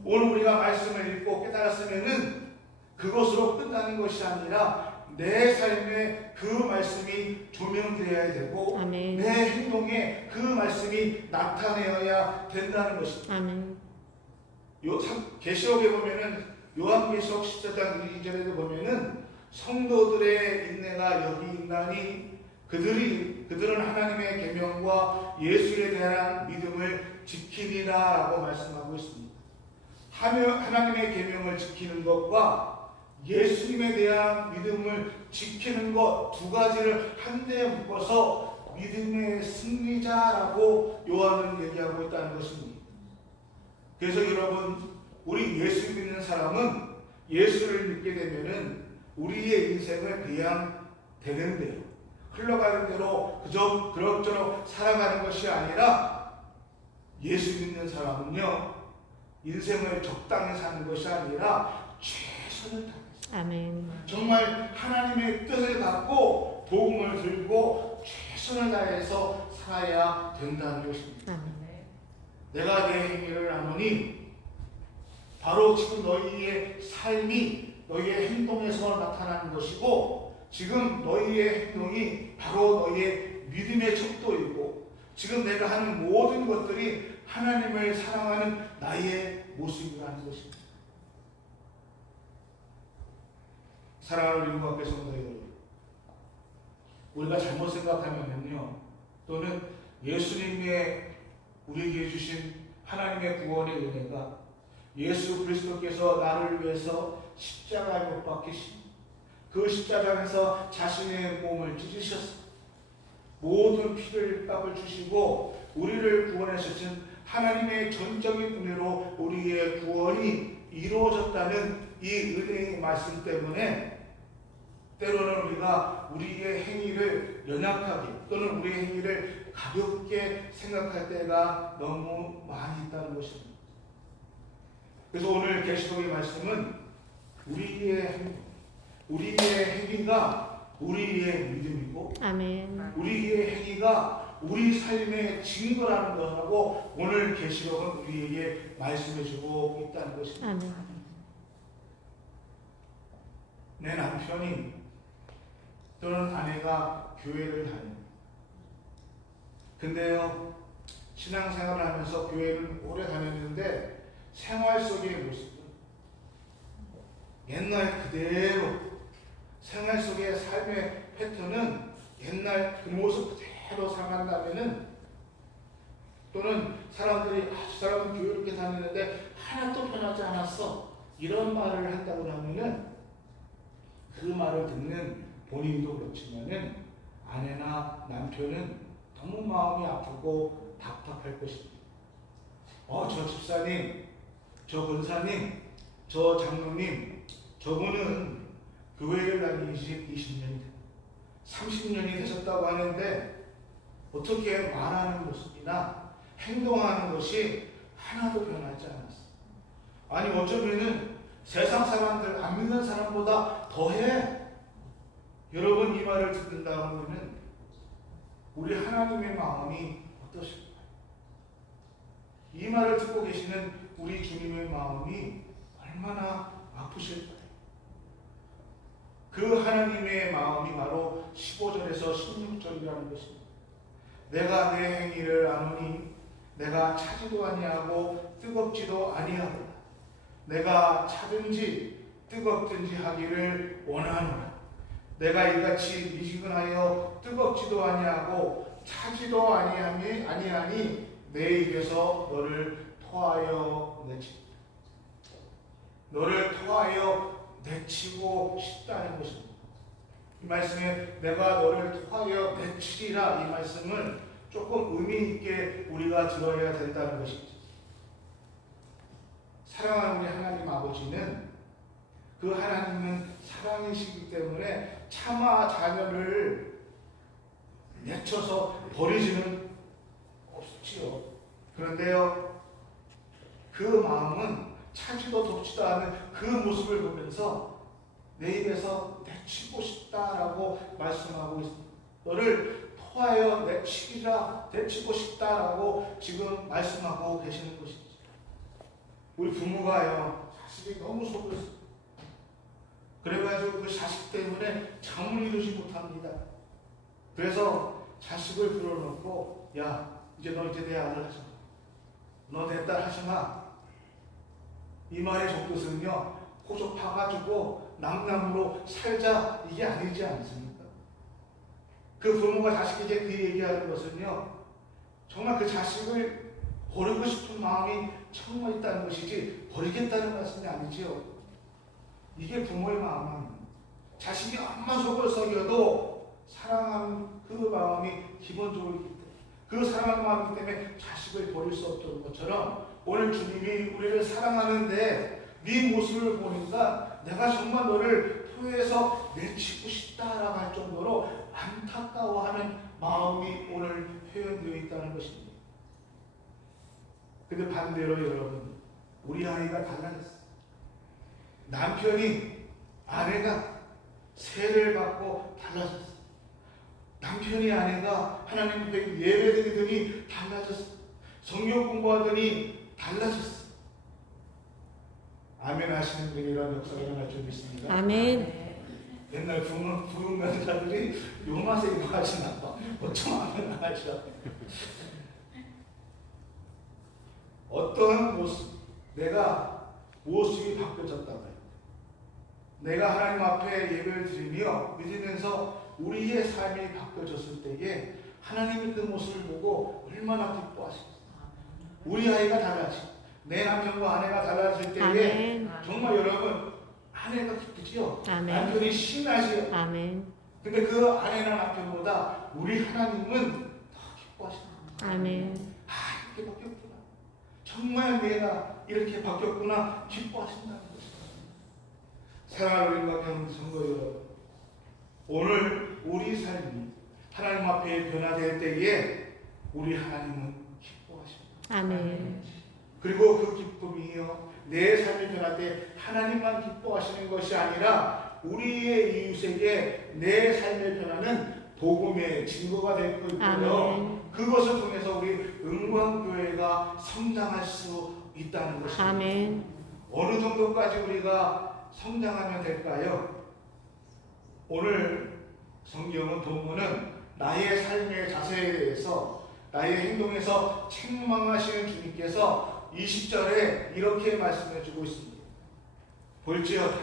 오늘 우리가 말씀을 읽고 깨달았으면은 그것으로 끝나는 것이 아니라 내 삶에 그 말씀이 조명되어야 되고 아멘. 내 행동에 그 말씀이 나타내어야 된다는 것입니다. 아멘. 계시록에 보면은 요한계시록 14장 2절에도 보면은 성도들의 인내가 여기 있나니 그들은 하나님의 계명과 예수에 대한 믿음을 지키리라라고 말씀하고 있습니다. 하나님의 계명을 지키는 것과 예수님에 대한 믿음을 지키는 것, 두 가지를 한데에 묶어서 믿음의 승리자라고 요한은 얘기하고 있다는 것입니다. 그래서 여러분, 우리 예수 믿는 사람은 예수를 믿게 되면은 우리의 인생을 그냥 되는 대로, 흘러가는 대로 그저 그럭저럭 살아가는 것이 아니라, 예수 믿는 사람은요, 인생을 적당히 사는 것이 아니라 최선을 다해서 아멘. 정말 하나님의 뜻을 갖고 복음을 들고 최선을 다해서 살아야 된다는 것입니다. 아멘. 내가 내 행위를 안 하니 바로 지금 너희의 삶이 너희의 행동에서 나타나는 것이고, 지금 너희의 행동이 바로 너희의 믿음의 척도이고, 지금 내가 하는 모든 것들이 하나님을 사랑하는 나의 모습이라는 것입니다. 사랑하는 우리 교회 성도들, 우리가 잘못 생각하면요, 또는 예수님의 우리에게 주신 하나님의 구원의 은혜가 예수 그리스도께서 나를 위해서 십자가에 못 박히신 그 십자가에서 자신의 몸을 찢으셔서 모든 피를 값을 주시고 우리를 구원하셨은 하나님의 전적인 은혜로 우리의 구원이 이루어졌다는 이 은혜의 말씀 때문에 때로는 우리가 우리의 행위를 연약하게 또는 우리의 행위를 가볍게 생각할 때가 너무 많이 있다는 것입니다. 그래서 오늘 계시록의 말씀은 우리의 행위가 우리의 믿음이고, 아멘. 우리의 행위가 우리 삶의 증거라는 것하고 오늘 계시록은 우리에게 말씀해주고 있다는 것입니다. 아멘. 내 남편이 또는 아내가 교회를 다닙니다. 근데요, 신앙생활을 하면서 교회를 오래 다녔는데 생활 속의 모습은 옛날 그대로, 생활 속의 삶의 패턴은 옛날 그 모습 그대로 살아간다면은, 또는 사람들이 저 사람은 교회 이렇게 다니는데 하나도 변하지 않았어, 이런 말을 한다고 하면은 그 말을 듣는 본인도 그렇지만은 아내나 남편은 너무 마음이 아프고 답답할 것입니다. 저 집사님, 저 권사님, 저 장로님, 저분은 교회를 다닌 지 20년이 됐고 30년이 되셨다고 하는데 어떻게 말하는 모습이나 행동하는 것이 하나도 변하지 않았어. 아니 어쩌면은 세상 사람들, 안 믿는 사람보다 더해. 여러분, 이 말을 듣는다 하면은 우리 하나님의 마음이 어떠실까요? 이 말을 듣고 계시는 우리 주님의 마음이 얼마나 아프실까요? 그 하나님의 마음이 바로 15절에서 16절이라는 것입니다. 내가 내 행위를 아노니 내가 차지도 아니하고 뜨겁지도 아니하고 내가 차든지 뜨겁든지 하기를 원하노라. 내가 이같이 미지근하여 뜨겁지도 아니하고 차지도 아니하니 내 입에서 너를 토하여 내치고, 너를 토하여 내치고 싶다는 것입니다. 이 말씀에 내가 너를 토하여 내치리라, 이 말씀은 조금 의미 있게 우리가 들어야 된다는 것이죠. 사랑하는 우리 하나님 아버지는, 그 하나님은 사랑이시기 때문에 차마 자녀를 내쳐서 버리지는 없지요. 그런데요, 그 마음은 차지도 덥지도 않은 그 모습을 보면서 내 입에서 내치고 싶다라고 말씀하고 있습니다. 너를 토하여 내치리라, 내치고 싶다라고 지금 말씀하고 계시는 것이죠. 우리 부모가요, 자식이 너무 속였어요. 그래가지고 그 자식 때문에 잠을 이루지 못합니다. 그래서 자식을 불러놓고, 야, 이제 너 이제 내 아들 하지 마. 너 내 딸 하지 마. 이 말의 속뜻은요, 호조 파가지고 남남으로 살자, 이게 아니지 않습니까? 그 부모가 자식에게 그 얘기하는 것은요, 정말 그 자식을 버리고 싶은 마음이 정말 있다는 것이지 버리겠다는 말씀이 아니지요. 이게 부모의 마음입니다. 자식이 엄마 속을 썩여도 사랑하는 그 마음이 기본적으로 있기 때문에, 그 사랑하는 마음이기 때문에 자식을 버릴 수 없던 것처럼 오늘 주님이 우리를 사랑하는데 네 모습을 보니까 내가 정말 너를 토해서 내치고 싶다라고 할 정도로 안타까워하는 마음이 오늘 표현되어 있다는 것입니다. 근데 반대로 여러분, 우리 아이가 달라졌어요. 남편이, 아내가 세례를 받고 달라졌어요. 남편이, 아내가 하나님 앞에 예배드리더니 달라졌어요. 성경 공부하더니 달라졌어요. 아멘 하시는 분이 이런 역사가 일어날 줄 믿습니다. 아멘. 옛날 부흥 강사들이 요마세 이거 하시나 봐. 어쩜 아멘 하시나. 어떠한 모습, 내가 모습이 바뀌어졌다고요. 내가 하나님 앞에 예배를 드리며 믿으면서 우리의 삶이 바뀌어졌을 때에 하나님이 그 모습을 보고 얼마나 기뻐하시겠어요. 우리 아이가 달라지고 내 남편과 아내가 달라질 때에 아멘. 정말 여러분 아내가 기쁘지요. 아멘. 남편이 신나지요. 아멘. 근데 그 아내나 남편보다 우리 하나님은 더 기뻐하시는 거예요. 아멘. 아, 이렇게 바뀌었구나. 정말 내가 이렇게 바뀌었구나 기뻐하신다는 것입니다. 사랑하는 우리 같은 성도 여러분, 오늘 우리 삶이 하나님 앞에 변화될 때에 우리 하나님은 기뻐하십니다. 아멘. 그리고 그 기쁨이요, 내 삶이 변할 때 하나님만 기뻐하시는 것이 아니라 우리의 이웃에게 내 삶의 변화는 복음의 증거가 될 거고요. 아멘. 그것을 통해서 우리 은광교회가 성장할 수 있다는 것입니다. 아멘. 어느 정도까지 우리가 성장하면 될까요? 오늘 성경은 본문은 나의 삶의 자세에 대해서, 나의 행동에서 책망하시는 주님께서 20절에 이렇게 말씀해 주고 있습니다. 볼지어다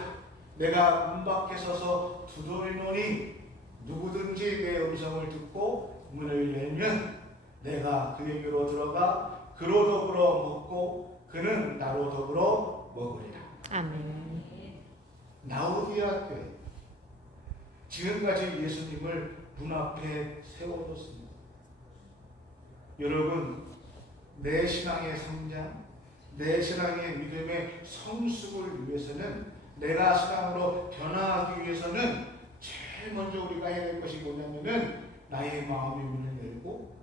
내가 문 밖에 서서 두드리노니 누구든지 내 음성을 듣고 문을 열면 내가 그에게로 들어가 그로 더불어 먹고 그는 나로 더불어 먹으리라. 아멘. 라오디아 교회, 지금까지 예수님을 문 앞에 세워놓습니다. 여러분, 내 신앙의 성장, 내 신앙의 믿음의 성숙을 위해서는, 내가 신앙으로 변화하기 위해서는 제일 먼저 우리가 해야 될 것이 뭐냐면은 나의 마음의 문을 열고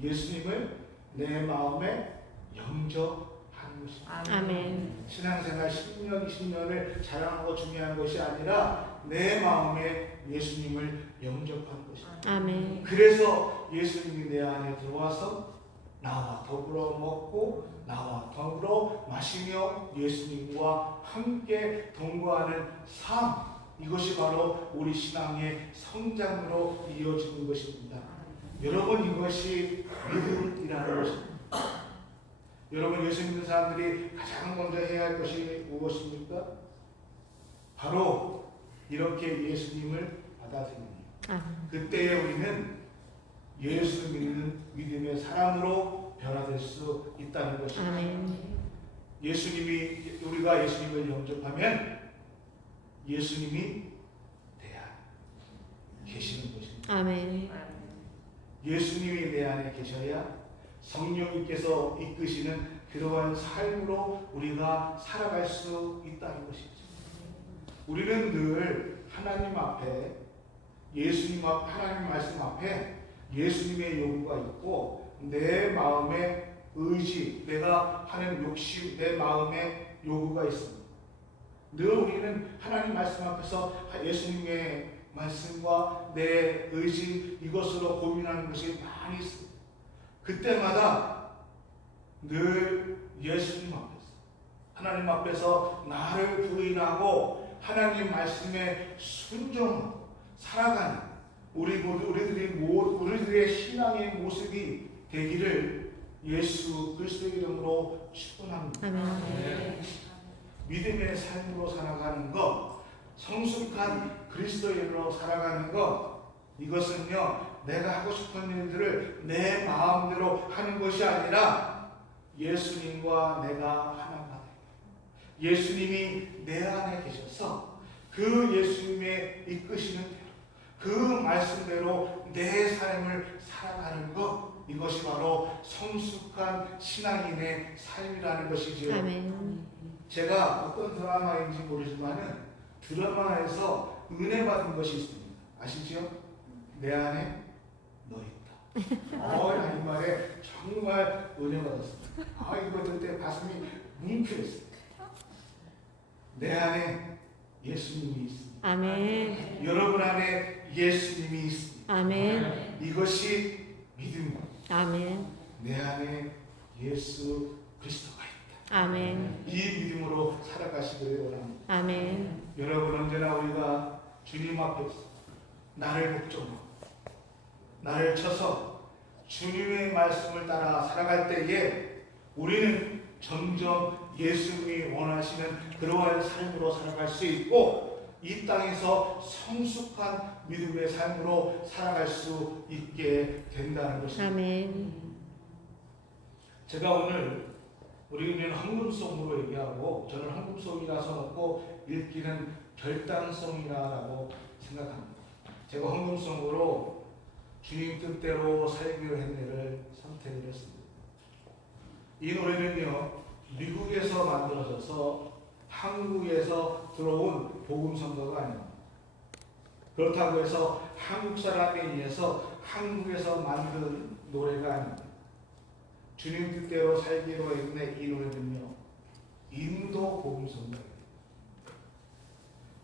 예수님을 내 마음에 영접하는 것입니다. 아멘. 신앙생활 10년, 20년을 자랑하고 중요한 것이 아니라 내 마음에 예수님을 영접하는 것입니다. 아멘. 그래서 예수님이 내 안에 들어와서 나와 더불어 먹고 나와 더불어 마시며 예수님과 함께 동거하는 삶, 이것이 바로 우리 신앙의 성장으로 이어지는 것입니다. 여러분, 이것이 믿음이라는 것입니다. 여러분, 예수 믿는 사람들이 가장 먼저 해야 할 것이 무엇입니까? 바로 이렇게 예수님을 받아들입니다. 아멘. 그때에 우리는 예수 믿는 믿음의 사람으로 변화될 수 있다는 것입니다. 아멘. 우리가 예수님을 영접하면 예수님이 내 안에 계시는 것입니다. 아멘. 예수님이 내 안에 계셔야 성령님께서 이끄시는 그러한 삶으로 우리가 살아갈 수 있다는 것이죠. 우리는 늘 하나님 앞에, 하나님 말씀 앞에 예수님의 요구가 있고 내 마음의 의지, 내가 하는 욕심, 내 마음의 요구가 있습니다. 늘 우리는 하나님 말씀 앞에서 예수님의 말씀과 내 의지, 이것으로 고민하는 것이 많이 있습니다. 그때마다 늘 예수님 앞에서, 하나님 앞에서 나를 부인하고 하나님 말씀에 순종하고 살아가는 우리들의 신앙의 모습이 되기를 예수 그리스도의 이름으로 축원합니다. 아멘. 믿음의 삶으로 살아가는 것, 성숙한 그리스도인으로 살아가는 것, 이것은요, 내가 하고 싶은 일들을 내 마음대로 하는 것이 아니라 예수님과 내가 하나가 되고 예수님이 내 안에 계셔서 그 예수님의 이끄시는 대로, 그 말씀대로 내 삶을 살아가는 것, 이것이 바로 성숙한 신앙인의 삶이라는 것이지요. 아멘. 제가 어떤 드라마인지 모르지만은 드라마에서 은혜 받은 것이 있습니다. 아시죠? 내 안에 너 있다. 이 말에 정말 은혜 받았습니다. 이거 들을 때 가슴이 뭉클했어요. 내 안에 예수님이 있습니다. 아멘. 여러분 안에 예수님이 있습니다. 아멘. 이것이 믿음입니다. 아멘. 내 안에 예수 그리스도가 있다. 아멘. 이 믿음으로 살아갈 살아가시기를 원합니다. 아멘. 여러분 언제나 우리가 주님 앞에서 나를 복종하고 나를 쳐서 주님의 말씀을 따라 살아갈 때에 우리는 점점 예수님이 원하시는 그러한 삶으로 살아갈 수 있고 이 땅에서 성숙한 믿음의 삶으로 살아갈 수 있게 된다는 것입니다. 아멘. 제가 오늘 우리는 헌금송으로 얘기하고 저는 헌금송이라서 놓고 읽기는 결단송이라고 생각합니다. 제가 헌금송으로 주님 뜻대로 살기로 했네를 선택을 했습니다. 이 노래는요 미국에서 만들어져서 한국에서 들어온 복음성가가 아닙니다. 그렇다고 해서 한국 사람에 의해서 한국에서 만든 노래가 아닙니다. 주님 뜻대로 살기로 했네 이 노래는요 인도 복음성가예요.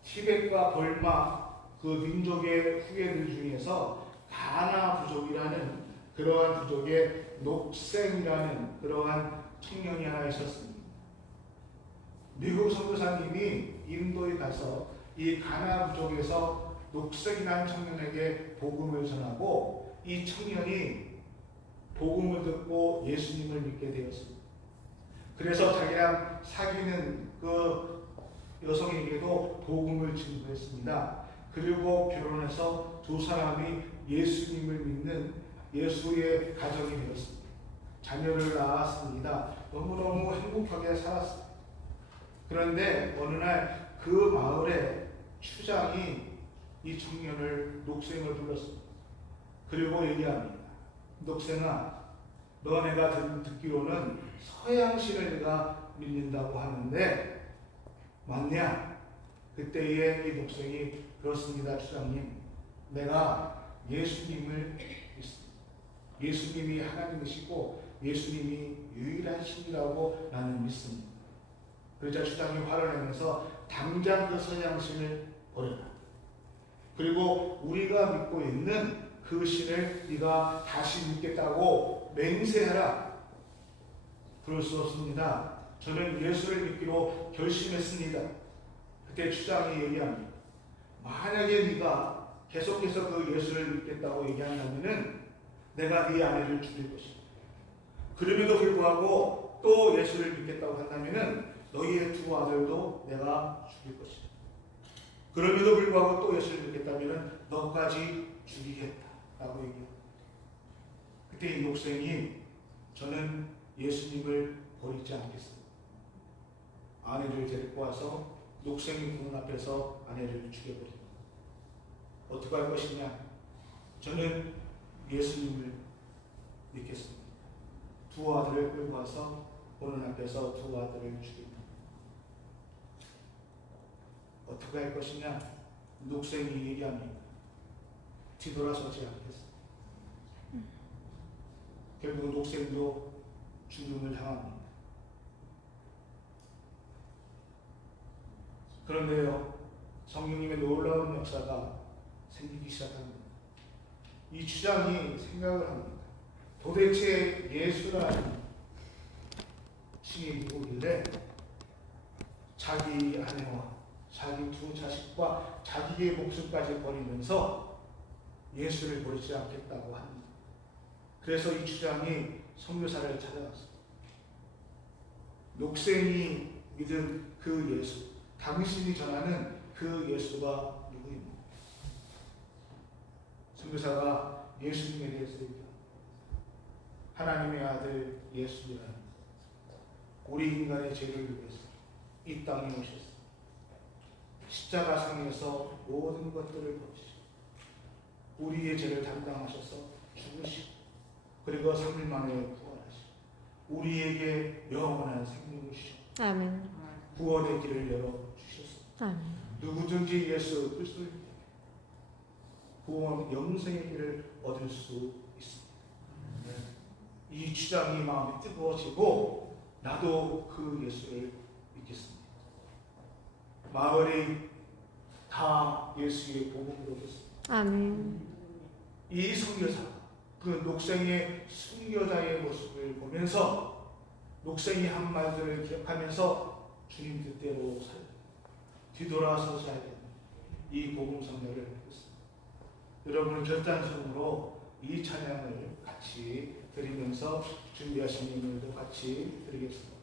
티벳과 벌마 그 민족의 후예들 중에서 가나 부족이라는 그러한 부족의 녹생이라는 그러한 청년이 하나 있었습니다. 미국 선교사님이 인도에 가서 이 가나 부족에서 녹생이라는 청년에게 복음을 전하고 이 청년이 복음을 듣고 예수님을 믿게 되었습니다. 그래서 자기랑 사귀는 그 여성에게도 복음을 증거했습니다. 그리고 결혼해서 두 사람이 예수님을 믿는 예수의 가정이 되었습니다. 자녀를 낳았습니다. 너무너무 행복하게 살았습니다. 그런데 어느 날 그 마을에 추장이 이 청년을 녹생을 불렀습니다. 그리고 얘기합니다. 녹생아, 너 내가 듣기로는 서양신을 내가 믿는다고 하는데 맞냐? 그때에 이 녹생이 그렇습니다. 추장님, 내가 예수님을 믿습니다. 예수님이 하나님이시고 예수님이 유일한 신이라고 나는 믿습니다. 그러자 추장이 화를 내면서 당장 그 서양신을 버려라. 그리고 우리가 믿고 있는 그 신을 네가 다시 믿겠다고 맹세하라. 그럴 수 없습니다. 저는 예수를 믿기로 결심했습니다. 그때 추장이 얘기합니다. 만약에 네가 계속해서 그 예수를 믿겠다고 얘기한다면은 내가 네 아내를 죽일 것이다. 그럼에도 불구하고 또 예수를 믿겠다고 한다면은 너희의 두 아들도 내가 죽일 것이다. 그럼에도 불구하고 또 예수를 믿겠다면은 너까지 죽이겠다라고 얘기합니다. 그때 이 녹생이 저는 예수님을 버리지 않겠습니다. 아내를 데리고 와서 녹생이 문 앞에서 아내를 죽여버립니다. 어떻게 할 것이냐? 저는 예수님을 믿겠습니다. 두 아들을 끌고 와서 보는 앞에서 두 아들을 죽입니다. 어떻게 할 것이냐? 녹생이 얘기합니다. 뒤돌아서지 않겠습니다. 결국 녹생도 죽음을 향합니다. 그런데요, 성령님의 놀라운 역사가 생기기 시작합니다. 이 추장이 생각을 합니다. 도대체 예수라는 신이 누구길래 자기 아내와 자기 두 자식과 자기의 목숨까지 버리면서 예수를 버리지 않겠다고 합니다. 그래서 이 추장이 선교사를 찾아갔습니다. 녹생이 믿은 그 예수, 당신이 전하는 그 예수가 누구입니까? 선교사가 예수님에 대해서 얘기합니다. 하나님의 아들 예수님은 우리 인간의 죄를 위해서 이 땅에 오셨습니다. 십자가상에서 모든 것들을 버리시고 우리의 죄를 담당하셔서 죽으시고 그리고 3일 만에 부활하시고 우리에게 영원한 생명을 주시고 아멘. 구원의 길을 열어주셨습니다. 아멘. 누구든지 예수 그리스도를 구원 영생의 길을 얻을 수 있습니다. 이 주장이 마음이 뜨거워지고 나도 그 예수를 믿겠습니다. 마을이 다 예수의 복음으로 됐습니다. 아멘. 이 선교사, 그 녹생의 순교자의 모습을 보면서 녹생이 한 말들을 기억하면서 주님 뜻대로 뒤돌아서셔야 됩니다. 이 복음 성령을 했습니다. 여러분 결단성으로 이 찬양을 같이 드리면서 준비하신 분들도 같이 드리겠습니다.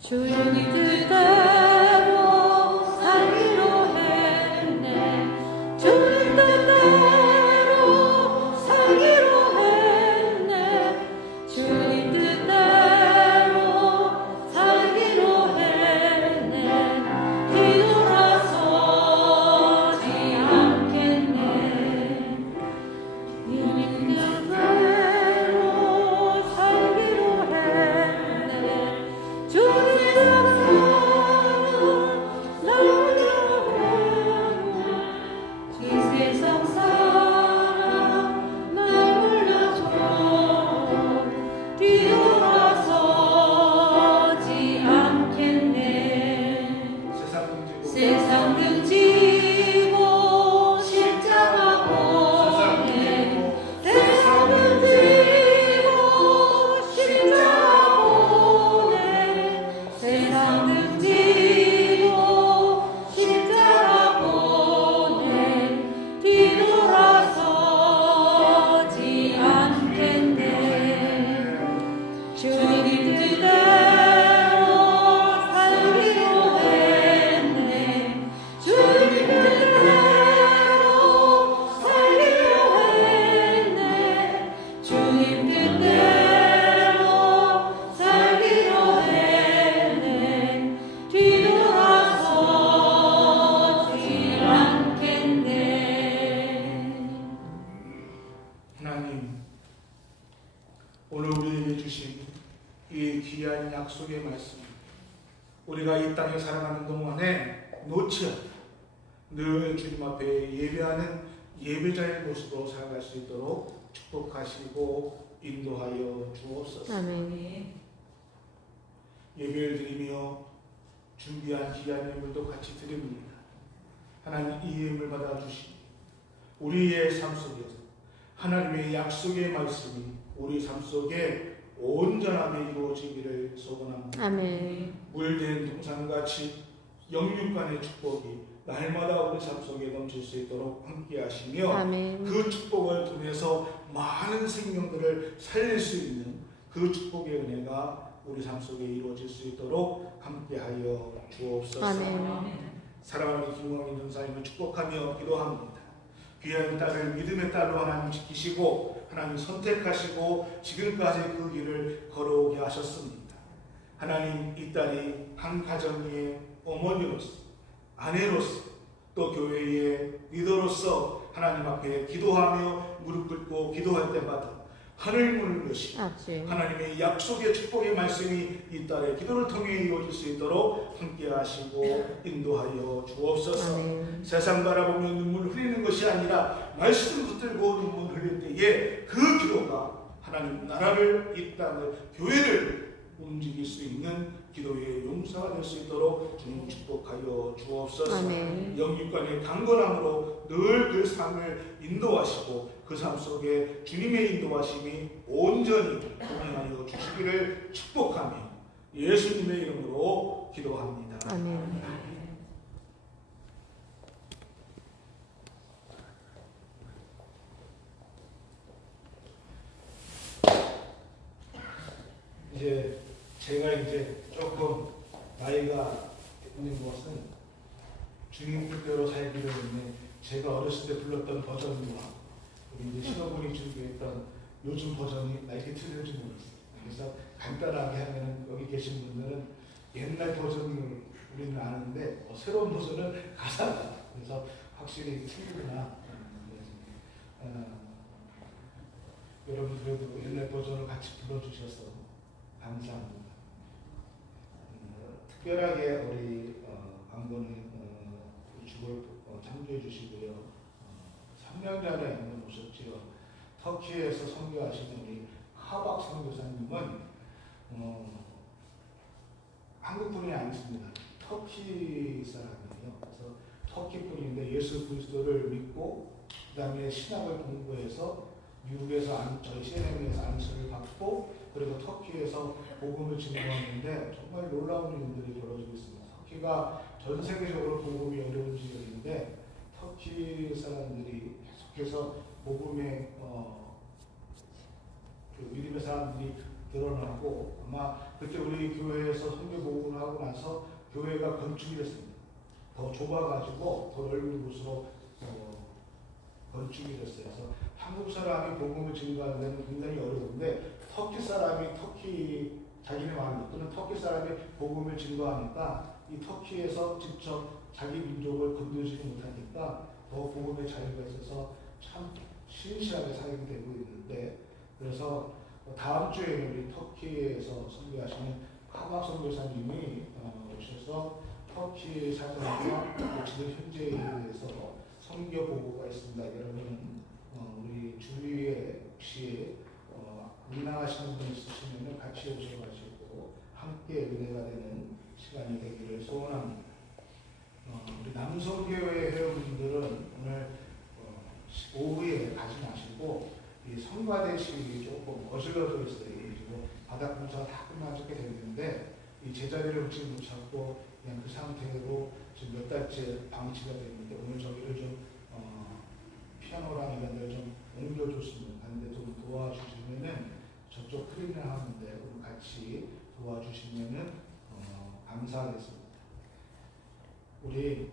주님 뜻대로 살기로 했네. 주님 뜻대로 살기로 했네. 주님 뜻대로 살기로 했네. 뒤돌아서지 않겠네. 주님 뜻대로 살기로 했네. 주님 세상 등지고 십자가 보내. 세상 등지고 십자가 보내. 세상 등지고 십자가 보내. 뒤돌아서지 않겠네. 주님 뜻대로 살기로 했네. 주님 뜻대로 살기로 했네. 주님 뜻대로 살기로 했네. 뒤돌아서지 않겠네. 하나님, 오늘 우리에게 주신 이 귀한 약속의 말씀, 우리가 이 땅에 살아가는 동안에 놓지 않고 늘 주님 앞에 예배하는 예배자의 모습으로 살아갈 수 있도록 축복하시고 인도하여 주옵소서. 아멘. 예배를 드리며 준비한 귀한 예물도 같이 드립니다. 하나님, 이 예물 받아주시니 우리의 삶 속에서 하나님의 약속의 말씀이 우리 삶 속에 온전하게 이루어지기를 소원합니다. 아멘. 물된 동산같이 영육간의 축복이 날마다 우리 삶 속에 넘칠 수 있도록 함께 하시며 아멘. 그 축복을 통해서 많은 생명들을 살릴 수 있는 그 축복의 은혜가 우리 삶 속에 이루어질 수 있도록 함께하여 주옵소서. 아멘. 사랑하는 김광민 전사님을 축복하며 기도합니다. 귀한 딸을 믿음의 딸로 하나님 지키시고 하나님 선택하시고 지금까지 그 길을 걸어오게 하셨습니다. 하나님, 이 딸이 한 가정의 어머니로서, 아내로서, 또 교회의 리더로서 하나님 앞에 기도하며 무릎 꿇고 기도할 때마다 하늘문을 여시고 하나님의 약속의 축복의 말씀이 이 딸의 기도를 통해 이루어질 수 있도록 함께 하시고 인도하여 주옵소서. 아멘. 세상 바라보며 눈물 흘리는 것이 아니라 말씀 붙들고 눈물 흘릴 때에 그 기도가 하나님 나라를, 이 땅을, 교회를 움직일 수 있는 기도의 용사가 될 수 있도록 주님 축복하여 주옵소서. 아멘. 영육간의 강건함으로 늘 그 삶을 인도하시고 그 삶 속에 주님의 인도하심이 온전히 동행하여 주시기를 축복하며 예수님의 이름으로 기도합니다. 아멘. 이제 제가 조금 나이가 있는 것은 주님 뜻대로 살기로 했는데 제가 어렸을 때 불렀던 버전과 우리 이제 신호분이 준비했던 요즘 버전이 나이게 틀릴지 모르겠어요. 그래서 간단하게 하면은 여기 계신 분들은 옛날 버전을 우리는 아는데 새로운 버전은 가사가 그래서 확실히 틀리구나. 여러분 그래도 옛날 버전을 같이 불러주셔서 감사합니다. 특별하게 우리 광고는 주를 참조해 주시고요. 3년 전에 한번 오셨지요. 터키에서 선교하시는 우리 하박 선교사님은 한국 분이 아니십니다. 터키 사람이에요. 그래서 터키뿐인데 예수 그리스도를 믿고 그 다음에 신학을 공부해서 미국에서 저희 CNN에서 안수를 받고 그리고 터키에서 복음을 증거하는데 정말 놀라운 일들이 벌어지고 있습니다. 터키가 전 세계적으로 복음이 어려운 지역인데 터키 사람들이 계속해서 복음의 그 믿음의 사람들이 드러나고 아마 그때 우리 교회에서 선교 복음을 하고 나서 교회가 건축이 됐습니다. 더 좁아가지고 더 넓은 곳으로 건축이 됐어요. 그래서 한국 사람이 복음을 증거하는 데는 굉장히 어려운데 터키 사람이 자기네 마음 또는 터키 사람이 복음을 증거하니까 이 터키에서 직접 자기 민족을 건드리지 못하니까 더 복음의 자유가 있어서 참 신실하게 사용되고 있는데 그래서 다음 주에 우리 터키에서 선교하시는 카막 선교사님이 오셔서 터키 사정과 지금 현재에 대해서 선교 보고가 있습니다. 여러분 우리 주위에 혹시 운항하시는 분 있으시면 같이 오셔가지고 함께 은혜가 되는 시간이 되기를 소원합니다. 우리 남성교회 회원분들은 오늘 오후에 가지 마시고 이 성가대식이 조금 어질러져 있어요. 그리고 바닥 공사가 다 끝나게 됐는데 이 제자리를 혹시 못 찾고 그냥 그 상태로 지금 몇 달째 방치가 됐는데 오늘 저기를 좀 피아노랑 이런 데를 좀 옮겨줬으면 하는데 좀 도와주시면은 저쪽 클린을 하는데 오늘 같이 도와주시면은 감사하겠습니다. 우리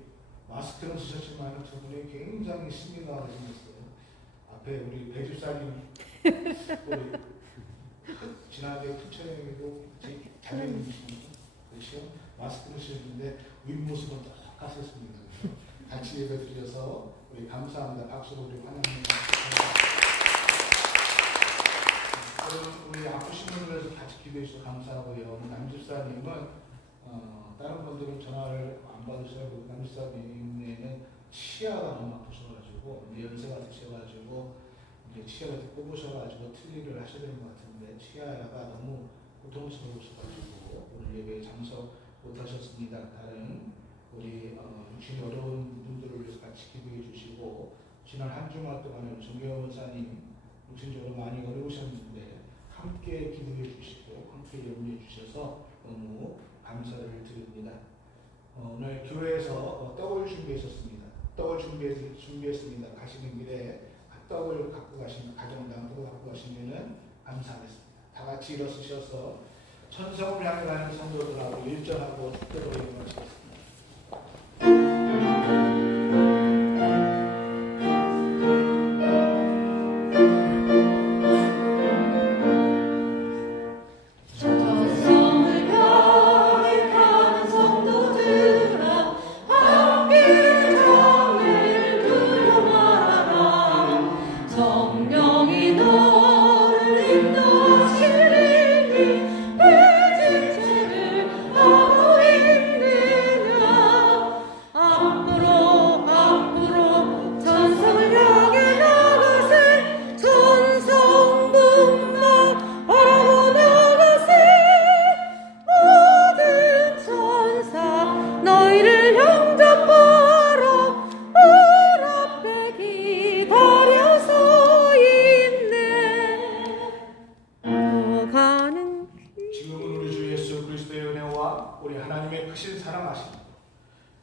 마스크는 쓰셨지만 두 분이 굉장히 신비나게 생겼어요. 앞에 우리 배집사님 우리 지난해 큰처형이고 자매님이시죠. 그렇죠? 마스크를 쓰셨는데 윗모습은 똑같았습니다. 같이 예배 드려서 우리 감사합니다. 박수로 우리 환영합니다. 우리 아프신 분을 위해서 같이 기도해 주셔서 감사하고요. 남집사님은 다른 분들은 전화를 안 받으셔도 남집사님에는 치아가 너무 아프셔가지고 연세가 드셔가지고 이제 치아가 뽑으셔가지고 틀니를 하셔야 되는 것 같은데 치아가 너무 고통스러우셔가지고 오늘 예배에 참석 못하셨습니다. 다른 우리 육신이 어려운 분들을 위해서 같이 기도해 주시고 지난 한 주말 동안에 정경호 원사님 육신적으로 많이 어려우셨는데 함께 기도해 주시고 함께 염려해 주셔서 너무 감사를 드립니다. 오늘 교회에서 떡을 준비했었습니다. 떡을 준비했습니다. 가시는 길에 떡을 갖고 가시면 가정당 떡을 갖고 가시면은 감사하겠습니다. 다 같이 일어서셔서 천성을 향해 가는 성도들하고 일전하고 축도로 임하시겠습니다.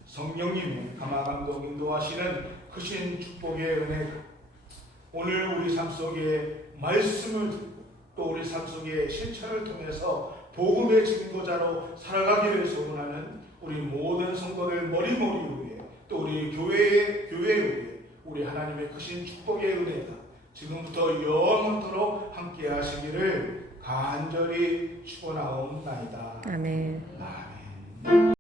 성령님 감화감동 인도하시는 크신 축복의 은혜가 오늘 우리 삶 속에 말씀을 듣고 또 우리 삶 속에 실천을 통해서 복음의 증거자로 살아가기를 소원하는 우리 모든 성도들 머리머리 위에 또 우리 교회 위에 우리 하나님의 크신 축복의 은혜가 지금부터 영원토록 함께 하시기를 간절히 축원하옵나이다. 아멘. 아멘.